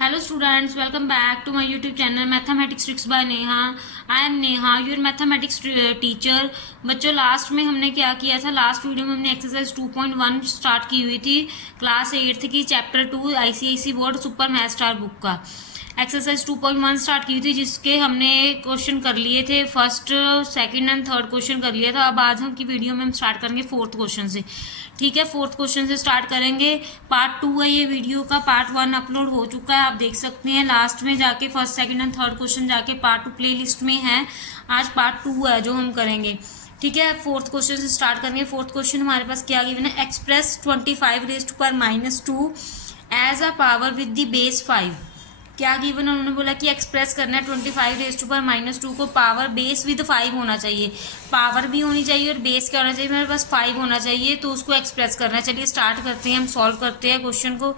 Hello students, welcome back to my YouTube channel Mathematics Tricks by Neha. I am Neha, your mathematics teacher. बच्चों last में हमने क्या किया था, last video में हमने एक्सरसाइज 2.1 स्टार्ट की हुई थी क्लास 8 की chapter 2 ICIC board super math star book का। एक्सरसाइज 2.1 स्टार्ट की थी जिसके हमने क्वेश्चन कर लिए थे, first second and third question कर लिया था। अब आज हम की वीडियो में हम स्टार्ट करेंगे फोर्थ क्वेश्चन से। ठीक है, फोर्थ क्वेश्चन से स्टार्ट करेंगे। पार्ट 2 है ये वीडियो का, पार्ट 1 अपलोड हो चुका है, आप देख सकते हैं लास्ट में जाके first second and third question जाके पार्ट 2 प्ले लिस्ट में है। आज पार्ट 2 है जो हम करेंगे। ठीक है, फोर्थ क्वेश्चन से स्टार्ट करेंगे। फोर्थ क्वेश्चन हमारे पास क्या गिवन है, express 25⁻⁻² as a power with the base 5। क्या गिवन, उन्होंने बोला कि एक्सप्रेस करना है 25⁻² को, पावर बेस विद 5 होना चाहिए, पावर भी होनी चाहिए और बेस क्या होना चाहिए, मेरे पास 5 होना चाहिए, तो उसको एक्सप्रेस करना है। चलिए स्टार्ट करते हैं, हम सॉल्व करते हैं क्वेश्चन को।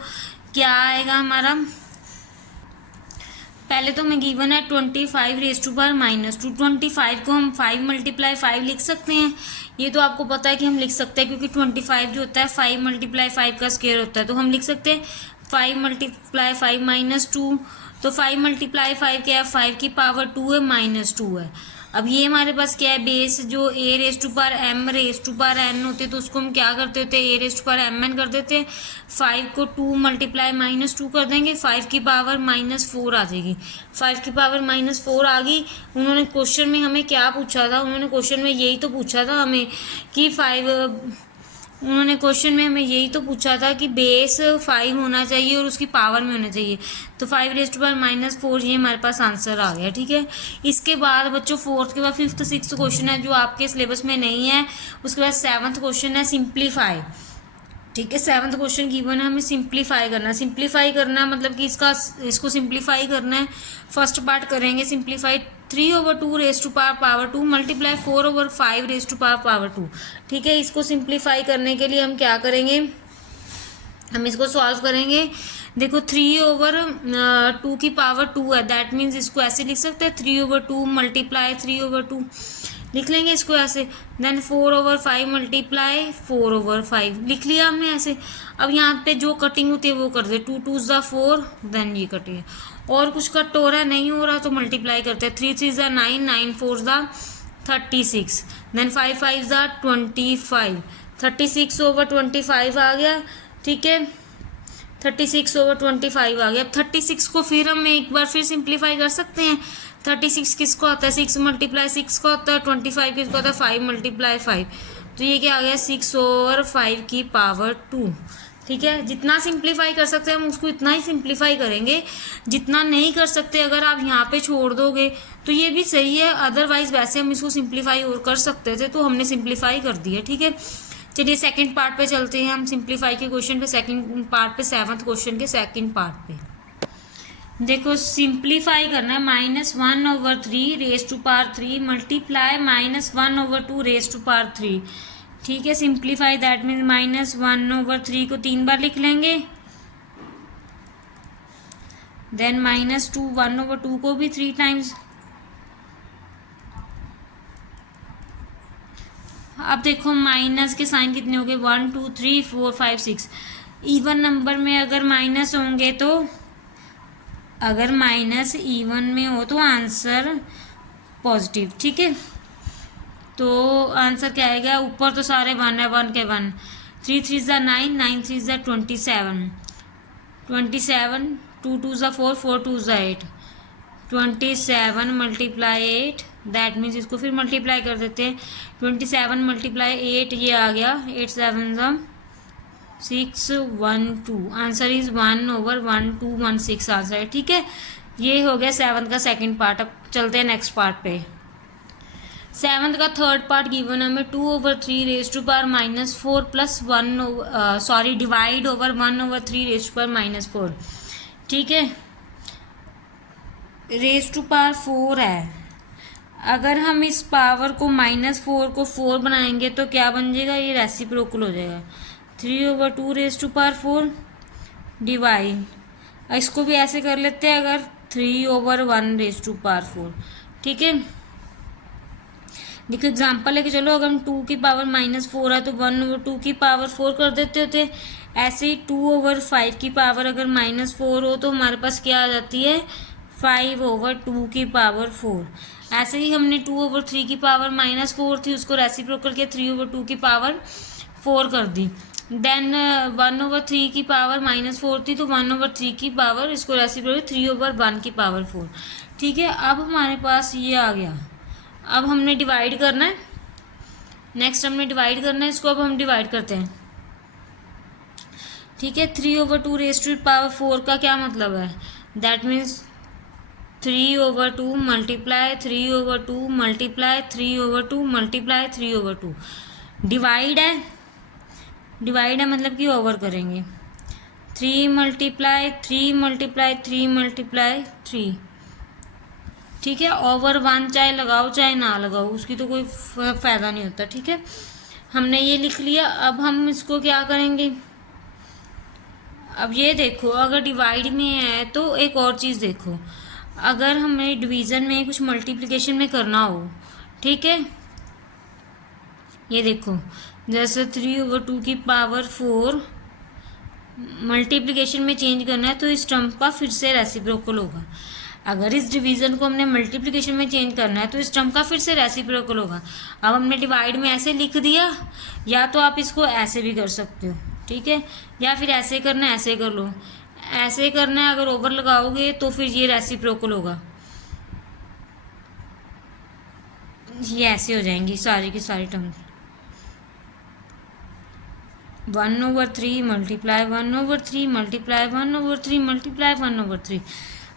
क्या आएगा हमारा, पहले तो हमें गिवन है 25⁻²। 25 को हम 5 × 5 लिख सकते हैं, ये तो आपको पता है कि हम लिख सकते हैं क्योंकि 25 जो होता है 5 × 5 का स्क्वायर होता है, तो हम लिख सकते हैं 5 × 5 -2। तो 5 × 5 क्या है, 5 की पावर 2 है, -2 है। अब ये हमारे पास क्या है, बेस जो a⁻m⁻n होते तो उसको हम क्या करते होते, a⁻mn कर देते। 5 को 2 × -2 कर देंगे, 5 की पावर -4 आ जाएगी। 5 की पावर -4 आ गई। उन्होंने क्वेश्चन में हमें क्या पूछा था, उन्होंने क्वेश्चन में यही तो पूछा था हमें कि उन्होंने क्वेश्चन में हमें यही तो पूछा था कि बेस 5 होना चाहिए और उसकी पावर में होना चाहिए, तो 5⁻⁻4 ये हमारे पास आंसर आ गया। ठीक है, इसके बाद बच्चों फोर्थ के बाद फिफ्थ सिक्स्थ क्वेश्चन है जो आपके सिलेबस में नहीं है। उसके बाद सेवन्थ क्वेश्चन है सिंप्लीफाई। ठीक है, सेवन्थ क्वेश्चन गिवन है, हमें सिंप्लीफाई करना है। सिंप्लीफाई करना मतलब कि इसको सिंप्लीफाई करना है। फर्स्ट पार्ट करेंगे सिंप्लीफाई, 3/2 मल्टीप्लाई 4/5 ठीक है, इसको सिंप्लीफाई करने के लिए हम क्या करेंगे, हम इसको सॉल्व करेंगे। देखो 3/2 की पावर 2 है, दैट मीन्स इसको ऐसे लिख सकते हैं 3/2 मल्टीप्लाई 3/2 लिख लेंगे इसको ऐसे। देन 4/5 मल्टीप्लाई 4/5 लिख लिया हमने ऐसे। अब यहाँ पे जो कटिंग होती है वो कर दे, 2 2 ज़ा 4, देन ये कटिंग। और कुछ कट हो रहा है, नहीं हो रहा तो मल्टीप्लाई करते हैं, 3 3 ज़ा 9, 9 4 ज़ा 36, देन 5 5 ज़ा 25, 36/25 आ गया। ठीक है, 36/25 आ गया। अब 36 को फिर हम एक बार फिर सिंप्लीफाई कर सकते हैं। 36 किसको आता है, 6 × 6 का होता है। 25 किसको आता है, 5 × 5। तो ये क्या आ गया, 6/5 की पावर 2। ठीक है, जितना सिंप्लीफाई कर सकते हैं हम उसको इतना ही सिंप्लीफाई करेंगे, जितना नहीं कर सकते अगर आप यहाँ पे छोड़ दोगे तो ये भी सही है, अदरवाइज वैसे हम इसको सिंप्लीफाई और कर सकते थे, तो हमने सिंप्लीफाई कर दिया। ठीक है, चलिए सेकंड पार्ट पे चलते हैं हम, सिंप्लीफाई के क्वेश्चन पे, सेकंड पार्ट पे, सेवन्थ क्वेश्चन के सेकंड पार्ट पे। देखो सिंप्लीफाई करना है, -1/3 मल्टीप्लाई -1/2 ठीक है, सिंप्लीफाई दैट मीन्स -1/3 को 3 बार लिख लेंगे, देन -2 1/2 को भी 3 टाइम्स। अब देखो माइनस के साइन कितने हो गए, 1 2 3 4 5 6। इवन नंबर में अगर माइनस होंगे तो, अगर माइनस इवन में हो तो आंसर पॉजिटिव। ठीक है, तो आंसर क्या आएगा, ऊपर तो सारे 1 है, 1 के 1, 3 3 ज़ा 9, 9 3 ज़ा 27, 27, 2 2 ज़ा 4, 4 2 ज़ा 8, 27 × 8, दैट मीन्स इसको फिर मल्टीप्लाई कर देते हैं। 27 × 8 ये आ गया, 8 7 ज़ा 6 1 2, आंसर इज 1/1216 आंसर है। ठीक है, ये हो गया सेवन्थ का सेकंड पार्ट। अब चलते हैं नेक्स्ट पार्ट पे। सेवन्थ का थर्ड पार्ट गिवन हमें 2/3 प्लस 1 डिवाइड ओवर 1/3 ठीक है, ⁻4 है। अगर हम इस पावर को -4 को 4 बनाएंगे तो क्या बन जाएगा, ये रेसिप्रोकल हो जाएगा। 3/2 डिवाइड, इसको भी ऐसे कर लेते हैं अगर 3/1 ठीक है। देखो एग्जांपल है कि चलो अगर हम 2 की पावर -4 है तो 1/2 की पावर 4 कर देते होते, ऐसे ही 2/5 की पावर अगर -4 हो तो हमारे पास क्या आ जाती है, 5/2 की पावर 4। ऐसे ही हमने 2/3 की पावर -4 थी, उसको रेसिप्रोकल के 3/2 की पावर 4 कर दी। देन 1/3 की पावर -4 थी, तो 1/3 की पावर इसको रेसिप्रोकल 3/1 की पावर 4। ठीक है, अब हमारे पास ये आ गया। अब हमने डिवाइड करना है, नेक्स्ट हमने डिवाइड करना है इसको। अब हम डिवाइड करते हैं। ठीक है, 3/2 रेज़ टू पावर 4 का क्या मतलब है, that means 3/2 multiply 3/2 multiply 3/2 multiply 3/2। Divide है, डिवाइड है मतलब कि ओवर करेंगे। 3 मल्टीप्लाई 3 मल्टीप्लाई 3 मल्टीप्लाई 3। ठीक है, ओवर 1 चाहे लगाओ चाहे ना लगाओ, उसकी तो कोई फ़ायदा नहीं होता। ठीक है, हमने ये लिख लिया। अब हम इसको क्या करेंगे, अब ये देखो, अगर डिवाइड में है तो एक और चीज़ देखो, अगर हमें डिवीज़न में कुछ मल्टीप्लिकेशन में करना हो, ठीक है, ये देखो जैसे 3/2 की पावर 4 मल्टीप्लिकेशन में चेंज करना है तो इस टर्म का फिर से रेसिप्रोकल होगा। अगर इस डिवीज़न को हमने मल्टीप्लिकेशन में चेंज करना है तो इस टर्म का फिर से रेसिप्रोकल होगा। अब हमने डिवाइड में ऐसे लिख दिया, या तो आप इसको ऐसे भी कर सकते हो, ठीक है, या फिर ऐसे करना है ऐसे कर लो। ऐसे करना है, अगर ओवर लगाओगे तो फिर ये रेसिप्रोकल होगा, ये ऐसे हो जाएंगी सारी की सारी टर्म। 1/3 multiply 1/3 multiply 1/3 multiply 1/3।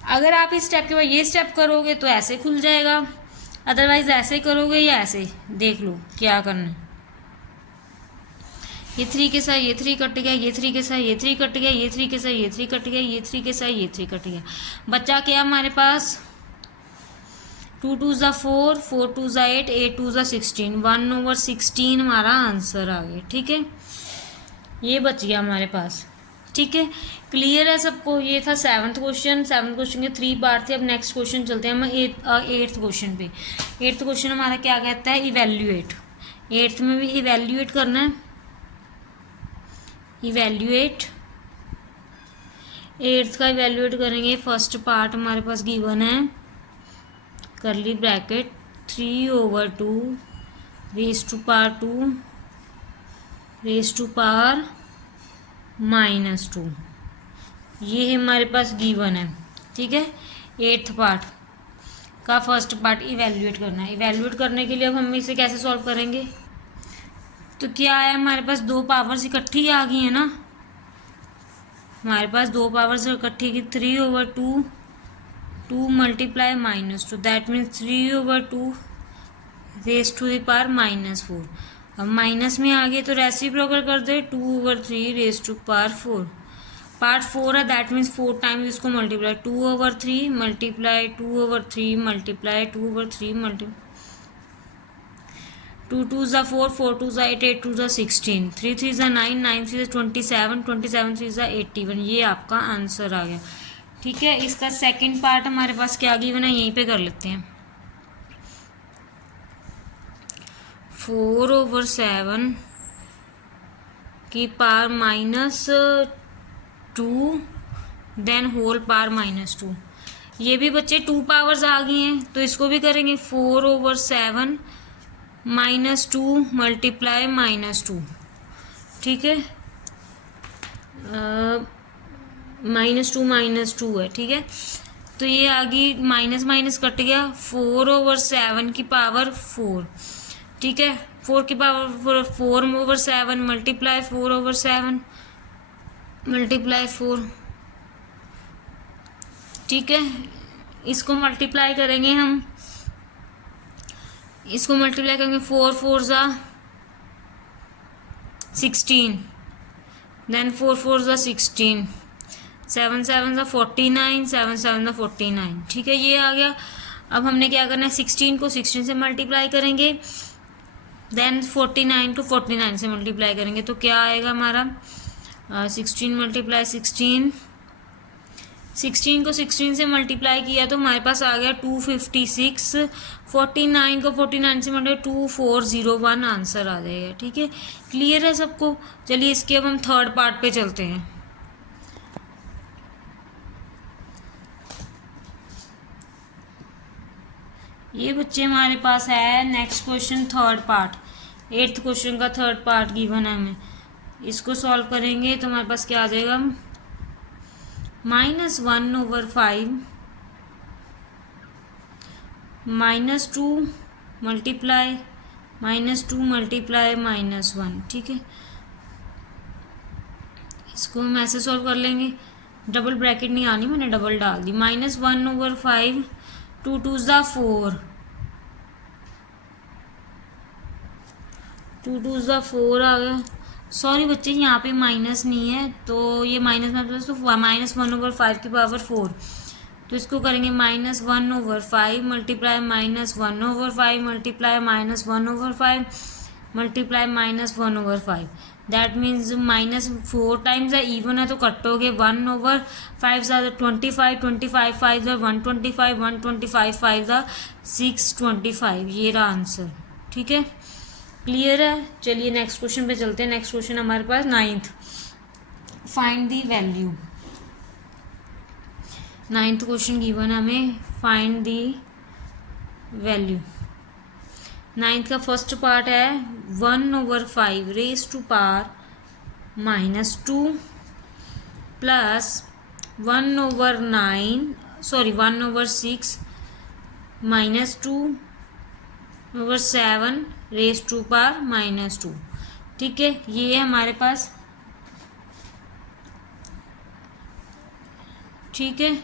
अगर आप इस स्टेप के बाद ये स्टेप करोगे तो ऐसे खुल जाएगा, अदरवाइज ऐसे करोगे या ऐसे, देख लो क्या करना है। ये 3 के साथ ये 3 कट गया, ये 3 के साथ ये 3 कट गया, ये 3 के साथ ये 3 कट गया, ये 3 के साथ ये 3 कट गया। बच्चा क्या हमारे पास, 2 2 ज़ा 4 4 2 ज़ा 8 8 2 ज़ा 16 1/16 हमारा आंसर आ गया। ठीक है, ये बच गया हमारे पास। ठीक है, क्लियर है सबको। ये था 7th क्वेश्चन। 7th क्वेश्चन के 3 पार्ट थे। अब नेक्स्ट क्वेश्चन चलते हैं हम 8th क्वेश्चन पे। 8th क्वेश्चन हमारा क्या कहता है, इवेल्यूएट। 8th में भी इवेल्यूएट करना है, इवेल्यूएट 8th का इवेल्यूएट करेंगे। फर्स्ट पार्ट हमारे पास गिवन है, curly bracket 3/2 raise to power 2 raise to power -2, ये हमारे पास गिवन है। ठीक है, 8th पार्ट का फर्स्ट पार्ट इवेल्यूएट करना है। इवेल्यूएट करने के लिए अब हम इसे कैसे सॉल्व करेंगे, तो क्या है, हमारे पास 2 पावर्स इकट्ठी आ गई है ना, हमारे पास 2 पावर्स इकट्ठी की 3/2 2 multiply -2, that means 3/2 raise to the power -4। अब माइनस में आ गए तो रेसिप्रोकल कर दे, 2/3 रेज़ टू पावर 4। पार्ट 4 है, दैट मीन्स 4 टाइम्स इसको मल्टीप्लाई, 2/3 मल्टीप्लाई 2/3 मल्टीप्लाई 2/3 मल्टीप्लाई 2 2 ज़ा 4 4 2 ज़ा 8 8 2 ज़ा 16 3 3 ज़ा 9 9 3 ज़ा 27 27 3 ज़ा 81। ये आपका आंसर आ गया। ठीक है, इसका सेकंड पार्ट हमारे पास क्या गिवन है, यहीं पे कर लेते हैं। 4/7 की पावर -2 देन होल पावर -2। ये भी बच्चे 2 पावर्स आ गई हैं तो इसको भी करेंगे, 4/7 -2 मल्टीप्लाई -2। ठीक है, -2 है। ठीक है, तो ये आ गई, माइनस माइनस कट गया, 4/7 की पावर 4। ठीक है, 4 की पावर 4/7 मल्टीप्लाई 4/7 मल्टीप्लाई 4। ठीक है, इसको मल्टीप्लाई करेंगे हम, इसको मल्टीप्लाई करेंगे, 4 4 ज़ा 16 देन 4 4 ज़ा 16 7 7 ज़ा 49 7 7 ज़ा 49। ठीक है, ये आ गया। अब हमने क्या करना है, 16 को 16 से मल्टीप्लाई करेंगे, देन 49 को 49 से मल्टीप्लाई करेंगे, तो क्या आएगा हमारा, 16 मल्टीप्लाई 16 16 को 16 से मल्टीप्लाई किया तो हमारे पास आ गया 256, 49 को 49 से मल्टीप्लाई 2401 आंसर आ जाएगा। ठीक है, क्लियर है सबको। चलिए इसके अब हम थर्ड पार्ट पे चलते हैं। ये बच्चे हमारे पास है next question third part, 8th question का थर्ड पार्ट गिवन है हमें। इसको सॉल्व करेंगे तो हमारे पास क्या आ जाएगा, -1/5 -2 मल्टीप्लाई -2 मल्टीप्लाई -1। ठीक है, इसको हम ऐसे सॉल्व कर लेंगे, डबल ब्रैकेट नहीं आनी, मैंने डबल डाल दी। -1/5, 2 2s 4, 2 2s 4 आ गया। सॉरी बच्चे यहाँ पे माइनस नहीं है तो ये माइनस में तो -1/5 की पावर 4, तो इसको करेंगे -1/5 multiply -1/5 multiply -1/5 multiply -1/5। That means -4 times even है तो कटोगे 1/5 25, 25 5 125, 125 5 625। ये रहा आंसर। ठीक है, क्लियर है। चलिए नेक्स्ट क्वेश्चन पे चलते हैं। नेक्स्ट क्वेश्चन हमारे पास 9th, find the value. 9th question given हमें, फाइंड दी वैल्यू। 9th का फर्स्ट पार्ट है 1/5 raise to power -2 plus 1/6 -2/7 raise to power -2। ठीक है, ये है हमारे पास। ठीक है,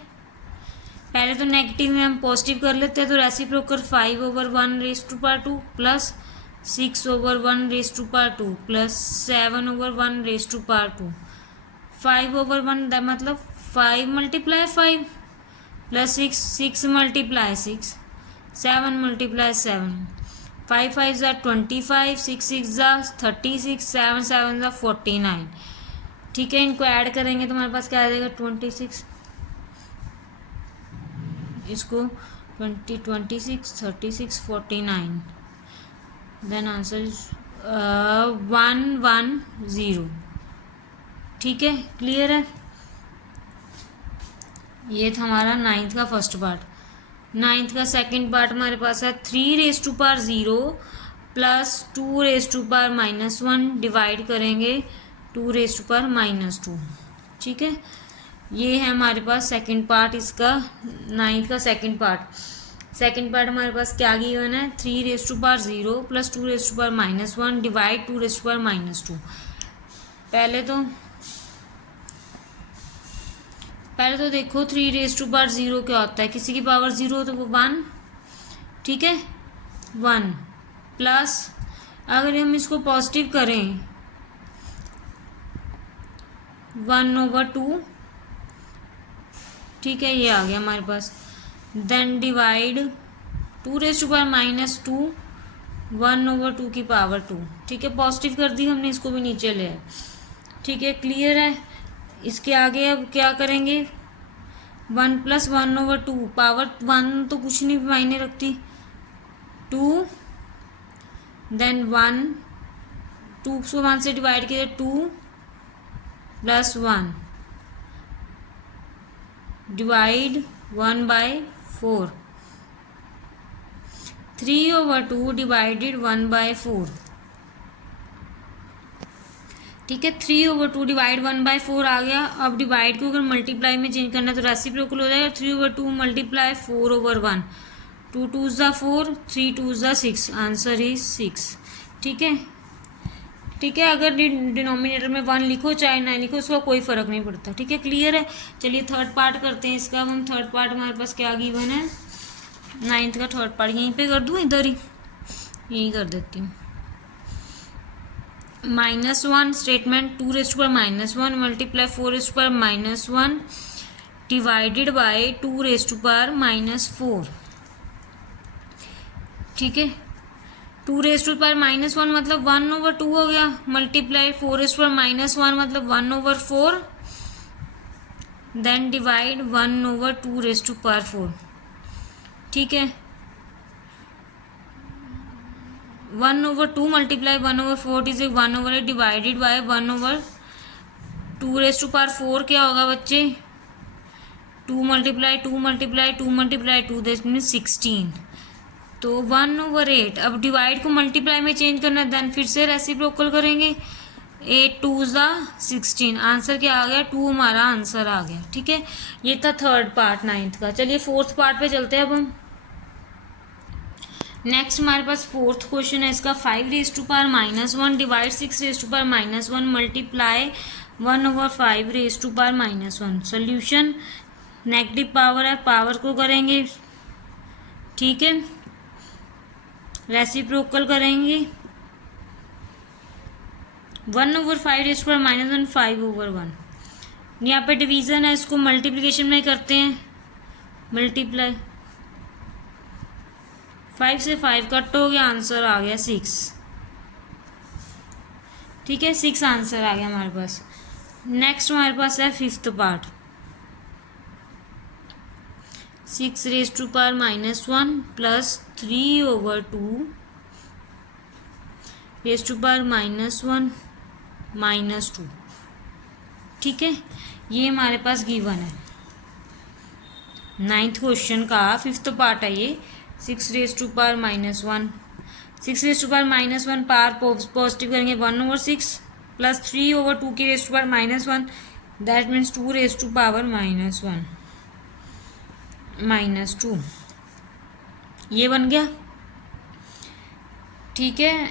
पहले तो नेगेटिव में हम पॉजिटिव कर लेते हैं, तो reciprocal 5/1 raise to power 2 plus 6/1 raise to power 2 plus 7/1 raise to power 2। 5/1 मतलब 5 × 5 प्लस 6 × 6 7 × 7। 5 5 25, 6 6 36, 7 7 49। ठीक है, इनको ऐड करेंगे तो हमारे पास क्या आ जाएगा 26, इसको 20 26 36 49। Then answer 110। ठीक है, क्लियर है। ये था हमारा 9th का फर्स्ट पार्ट। 9th का सेकंड पार्ट हमारे पास है 3⁻0 प्लस 2⁻⁻1 डिवाइड करेंगे 2⁻2। ठीक है, ये है हमारे पास सेकंड पार्ट इसका, 9th का सेकंड पार्ट। सेकंड पार्ट हमारे पास क्या गिवन है, 3⁻0 प्लस 2⁻1 डिवाइड 2⁻2। पहले तो देखो 3⁻0 क्या होता है, किसी की पावर 0 हो तो वो 1। ठीक है, 1 प्लस अगर हम इसको पॉजिटिव करें 1/2। ठीक है, ये आ गया हमारे पास। देन डिवाइड 2⁻2 1/2 की पावर 2। ठीक है, पॉजिटिव कर दी हमने, इसको भी नीचे ले आए। ठीक है, क्लियर है। इसके आगे अब क्या करेंगे, 1 + 1/2 पावर 1 तो कुछ नहीं मायने रखती, 2 देन 1, 2 को 1 से डिवाइड किया 2 + 1 डिवाइड 1/4। 3/2 डिवाइडेड 1/4। ठीक है, 3/2 डिवाइड 1/4 आ गया। अब डिवाइड को अगर मल्टीप्लाई में चेंज करना है तो रेसिप्रोकल हो जाएगा। 3/2 multiply 4/1, 2 2s 4, 3 2s 6, answer is 6। ठीक है, ठीक है, अगर डिनोमिनेटर में 1 लिखो चाहे ना लिखो उसका कोई फर्क नहीं पड़ता। ठीक है, क्लियर है। चलिए थर्ड पार्ट करते हैं इसका। हम थर्ड पार्ट हमारे पास क्या गिवन है, 9th का थर्ड पार्ट यहीं पे कर दूँ, इधर ही यहीं कर देती हूँ। -1 स्टेटमेंट 2⁻1 मल्टीप्लाई 4⁻1 डिवाइडेड बाय 2⁻4। ठीक है, 2⁻1 मतलब 1/2 हो गया, मल्टीप्लाई 4⁻1 मतलब 1/4 then divide 1/2 raise to power 4। ठीक है, 1/2 multiply 1/4 is 1/8 divided by 1/2 raise to power 4 क्या होगा बच्चे, 2 multiply 2 multiply 2 multiply 2 this means 16। तो 1/8, अब डिवाइड को मल्टीप्लाई में चेंज करना है, देन फिर से रेसिप्रोकल करेंगे, 8 2 16, आंसर क्या आ गया 2 हमारा आंसर आ गया। ठीक है, ये था थर्ड पार्ट 9th का। चलिए फोर्थ पार्ट पे चलते हैं अब हम। नेक्स्ट हमारे पास फोर्थ क्वेश्चन है इसका, 5 raise to power -1 divide 6 raise to power -1 multiply 1/5 raise to power -1। Solution, negative power है, पावर को करेंगे, ठीक है, रेसिप्रोकल करेंगे, 1/5 रेज टू पावर -1 5/1। यहाँ पे डिवीजन है, इसको मल्टीप्लिकेशन में करते हैं, मल्टीप्लाई, 5 से 5 कट हो गया, आंसर आ गया 6। ठीक है, 6 आंसर आ गया हमारे पास। नेक्स्ट हमारे पास है fifth part, 6 raise to power -1 plus 3/2 raise to power -1 -2। ठीक है, ये हमारे पास गिवन है 9th क्वेश्चन का, फिफ्थ पार्ट है ये। 6 raise to power -1, 6 raise to power -1 power positive करेंगे 1/6 प्लस 3/2 की raise to power -1, that means 2 raise to power -1 -2, ये बन गया। ठीक है,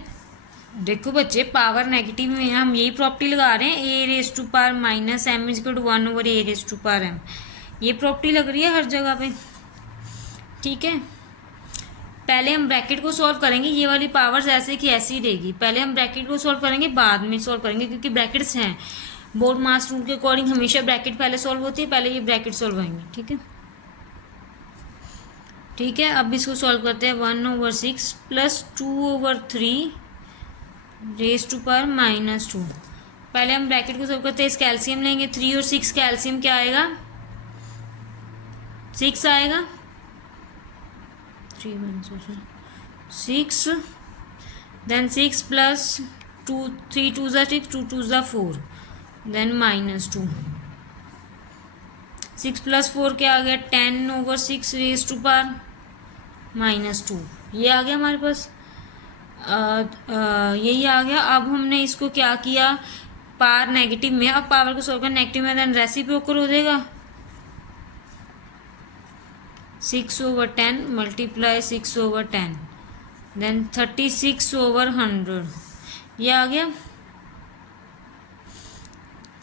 देखो बच्चे पावर नेगेटिव में हम यही प्रॉपर्टी लगा रहे हैं, a raise to power -m = 1/a raise to power m, ये प्रॉपर्टी लग रही है हर जगह पे। ठीक है, पहले हम ब्रैकेट को सॉल्व करेंगे, ये वाली पावर्स ऐसे की ऐसी ही रहेगी, पहले हम ब्रैकेट को सॉल्व करेंगे बाद में सॉल्व करेंगे, क्योंकि ब्रैकेट्स हैं, बोर्ड मास रूल के अकॉर्डिंग हमेशा ब्रैकेट पहले सॉल्व होती है, पहले ये ब्रैकेट सॉल्व होंगे। ठीक है, ठीक है, अब इसको सॉल्व करते हैं, 1/6 प्लस 2/3 रेज टू पावर -2। पहले हम ब्रैकेट को सॉल्व करते हैं, इस कैल्शियम लेंगे, 3 और 6 कैल्शियम क्या आएगा, 6 आएगा, 3 1 6, देन 6 प्लस 2 3 2 6 2 2 4, देन -2, 6 प्लस 4 क्या आ गया 10/6 रेज टू पावर -2, ये आ गया हमारे पास, यही आ गया। अब हमने इसको क्या किया, पावर नेगेटिव में, अब पावर को सॉल्व कर नेगेटिव में, देन रेसिप्रोकल हो जाएगा, 6/10 मल्टीप्लाई 6/10, देन 36/100, ये आ गया।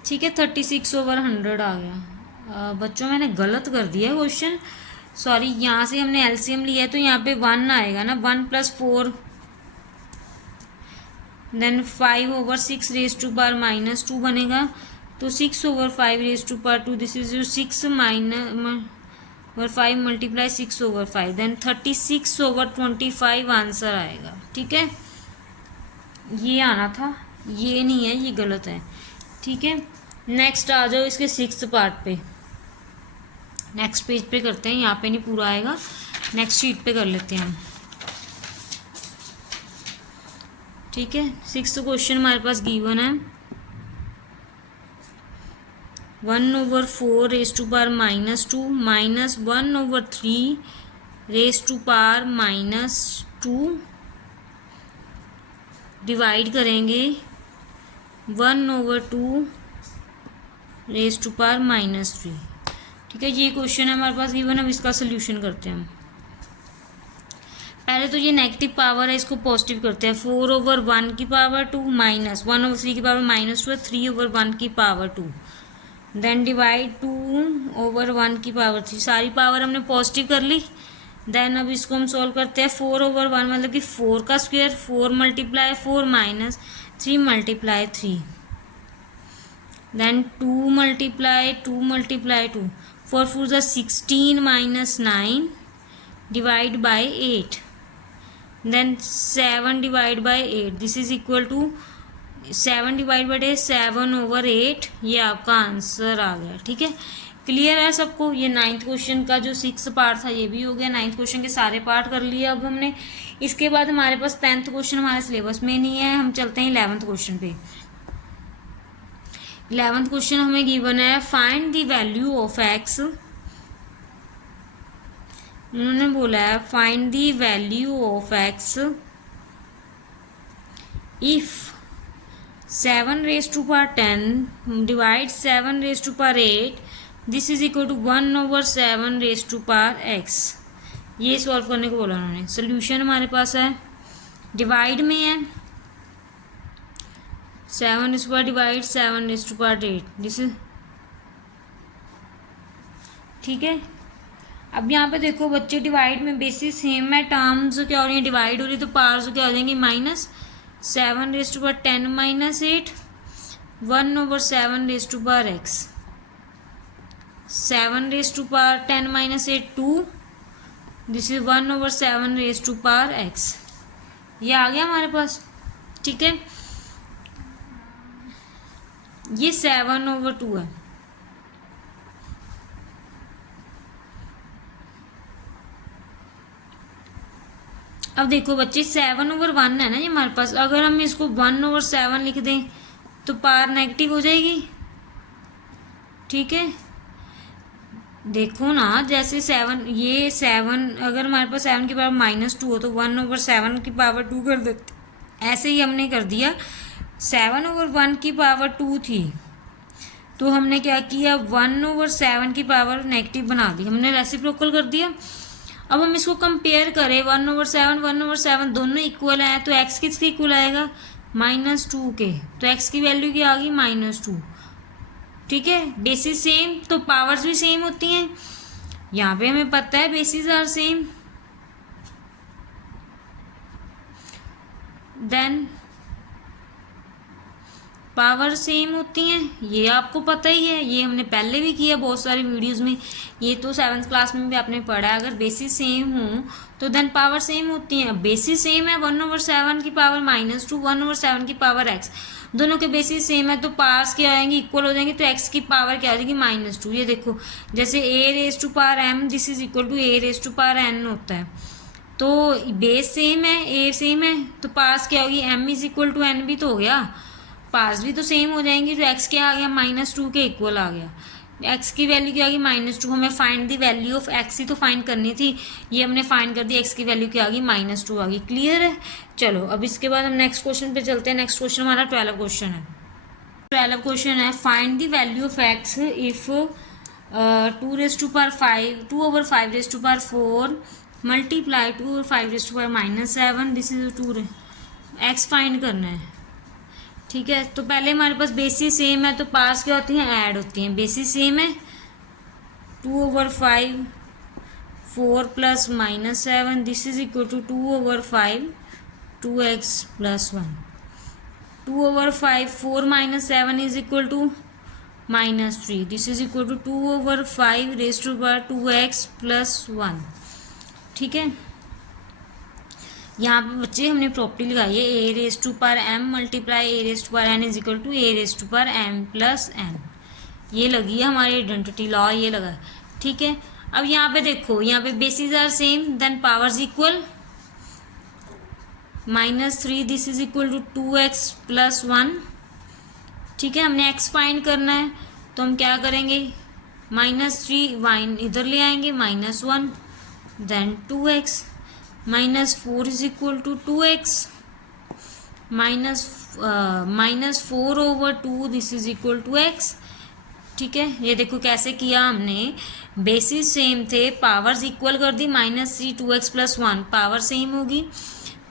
ठीक है, 36/100 आ गया। बच्चों मैंने गलत कर दिया क्वेश्चन, सॉरी, यहाँ से हमने एलसीएम लिया है तो यहाँ पे 1 आएगा ना, 1 + 4, देन 5/6 रेज टू पावर -2 बनेगा, तो 6/5 raise to power 2, this is 6 -5 multiply 6/5, then 36/25 answer आएगा। ठीक है, ये आना था, ये नहीं है, ये गलत है। ठीक है, नेक्स्ट आ जाओ इसके 6th पार्ट पे, नेक्स्ट पेज पे करते हैं, यहाँ पे नहीं पूरा आएगा, नेक्स्ट शीट पे कर लेते हैं हम। ठीक है, 6th क्वेश्चन हमारे पास गिवन है, 1/4 raise to power -2 minus 1/3 raise to power -2 divide करेंगे 1/2 रेज टू पावर -3। ठीक है, ये क्वेश्चन है हमारे पास गिवन, अब इसका सोल्यूशन करते हैं हम। पहले तो ये नेगेटिव पावर है, इसको पॉजिटिव करते हैं, 4/1 की पावर 2 माइनस 1/3 की पावर -2 है, 3/1 की पावर 2, देन डिवाइड 2/1 की पावर 3, सारी पावर हमने पॉजिटिव कर ली। देन अब इसको हम सॉल्व करते हैं, 4/1 मतलब कि 4 का square, 4 × 4 minus 3 × 3, then 2 × 2 4 4 16 minus 9 divide by 8, then 7 divide by 8, this is equal to 7 divide by 7/8, ये आपका आंसर आ गया। ठीक है, क्लियर है सबको? ये 9th क्वेश्चन का जो 6 पार्ट था ये भी हो गया। 9th क्वेश्चन के सारे पार्ट कर लिए अब हमने। इसके बाद हमारे पास 10th क्वेश्चन हमारे सिलेबस में नहीं है, हम चलते हैं 11th क्वेश्चन पे। 11th क्वेश्चन हमें गिवन है find the value of x. उन्होंने बोला है find the value of x if 7 raised to power 10 divide 7 raised to power 8 this is equal to 1/7 raised to power x। ये solve करने को बोला उन्होंने। सोल्यूशन हमारे पास है, डिवाइड में है 7 raised to power divide 7 raised to power 8 this is ठीक है। अब यहाँ पे देखो बच्चे, डिवाइड में बेसिस सेम है, टर्म्स क्या हो रही है डिवाइड हो रही है, तो पावर्स क्या हो जाएंगी minus 7 raised to power 10 minus 8 1/7 raised to power x। 7 raised to power 10 minus 8 2, this is 1/7 raised to power x। ये आ गया हमारे पास, ठीक है। ये 7/2 है। अब देखो बच्चे 7/1 है ना ये हमारे पास, अगर हम इसको 1/7 लिख दें तो पावर नेगेटिव हो जाएगी, ठीक है। देखो ना, जैसे 7 ये 7 अगर हमारे पास 7 की पावर -2 हो तो 1/7 की पावर 2 कर देते। ऐसे ही हमने कर दिया, 7/1 की पावर 2 थी तो हमने क्या किया 1/7 की पावर नेगेटिव बना दी, हमने रेसिप्रोकल कर दिया। अब हम इसको कंपेयर करें 1/7 दोनों इक्वल हैं तो x किसके इक्वल आएगा -2 के, तो x की वैल्यू क्या आ गई -2, ठीक है। बेसिस सेम तो पावर्स भी सेम होती हैं, यहाँ पे हमें पता है basis are same, then power same होती हैं, ये आपको पता ही है, ये हमने पहले भी किया बहुत सारी वीडियोस में, ये तो 7th क्लास में भी आपने पढ़ा है। अगर बेसिस सेम हो तो देन पावर सेम होती हैं। बेसिस सेम है 1/7 की पावर -2 1/7 की पावर x, दोनों के बेसिस सेम है तो पावर्स क्या आएंगी इक्वल हो जाएंगे, तो x की पावर क्या आ जाएगी -2। ये देखो जैसे a raised to power m this is equal to a raised to power n होता है, तो बेस सेम है a सेम है तो पावर्स क्या होगी m is equal to n भी तो हो गया, पास भी तो सेम हो जाएंगी, तो x क्या आ गया -2 के इक्वल आ गया। x की वैल्यू क्या आ गई -2, हमें find the value of x ही तो फाइंड करनी थी, ये हमने फाइंड कर दी, x की वैल्यू क्या आ गई -2 आ गई। क्लियर है? चलो अब इसके बाद हम नेक्स्ट क्वेश्चन पे चलते हैं। नेक्स्ट क्वेश्चन हमारा 12 क्वेश्चन है। 12 क्वेश्चन है find the value of x if 2 raised to power 5 2/5 raised to power 4 multiply 2/5 raised to power -7 this is 2 x find करना है, ठीक है। तो पहले हमारे पास बेसिस सेम है तो पार्ट्स क्या होती हैं ऐड होती हैं। बेसिस सेम है 2/5 4 + -7 this is equal to 2/5 2x + 1 2/5 4 - 7 is equal to -3 this is equal to 2/5 raised to power 2x + 1, ठीक है। यहाँ पे बच्चे हमने प्रॉपर्टी लगाई है a raised to power m multiply a raised to power n is equal to a raised to power m + n, ये लगी है हमारी आइडेंटिटी लॉ, ये लगा है, ठीक है। अब यहाँ पे देखो, यहाँ पे basis are same then powers equal -3 this is equal to 2x + 1, ठीक है। हमने x फाइंड करना है तो हम क्या करेंगे -3 वाइन इधर ले आएंगे -1 then 2x -4 is equal to 2x -4/2 this is equal to x, ठीक है। ये देखो कैसे किया हमने, बेसिस सेम थे पावर्स इक्वल कर दी -3 2x + 1 पावर सेम होगी,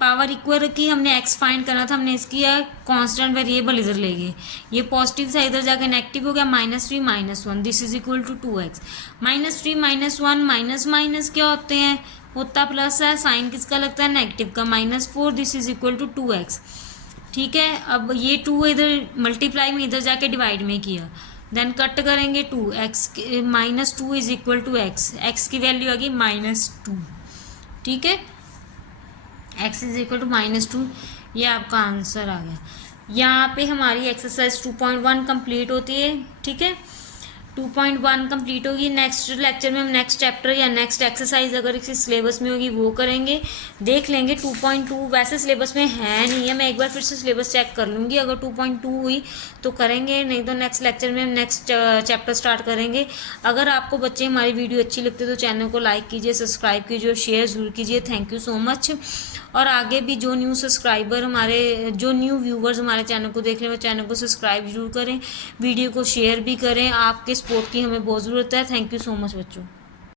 पावर इक्वल रखी, हमने x फाइंड करना था, हमने इसकी कांस्टेंट वेरिएबल इधर ले गए, ये पॉजिटिव था इधर जाकर नेगेटिव हो गया -3 -1 this is equal to 2x -3 -1 minus क्या होते हैं होता प्लस है, साइन किसका लगता है नेगेटिव का -4 this is equal to 2x, ठीक है। अब ये 2 इधर मल्टीप्लाई में इधर जाके डिवाइड में किया देन कट करेंगे 2 x -2 is equal to x की वैल्यू आ गई -2, ठीक है। x इज इक्वल टू -2, ये आपका आंसर आ गया। यहाँ पे हमारी एक्सरसाइज 2.1 कंप्लीट होती है, ठीक है। 2.1 कंप्लीट होगी। नेक्स्ट लेक्चर में हम नेक्स्ट चैप्टर या नेक्स्ट एक्सरसाइज अगर इसी सिलेबस में होगी वो करेंगे, देख लेंगे। 2.2 वैसे सिलेबस में है नहीं है, मैं एक बार फिर से सिलेबस चेक कर लूँगी, अगर 2.2 हुई तो करेंगे, नहीं तो नेक्स्ट लेक्चर में हम नेक्स्ट चैप्टर स्टार्ट करेंगे। अगर आपको बच्चे हमारी वीडियो अच्छी लगती है तो चैनल को लाइक कीजिए, सब्सक्राइब कीजिए और शेयर ज़रूर कीजिए। Thank you so much. और आगे भी जो न्यू सब्सक्राइबर हमारे, जो न्यू व्यूवर्स हमारे चैनल को देख रहे हैं वो चैनल को सब्सक्राइब जरूर करें, वीडियो को शेयर भी करें। आपके सपोर्ट की हमें बहुत ज़रूरत है। थैंक यू सो मच बच्चों।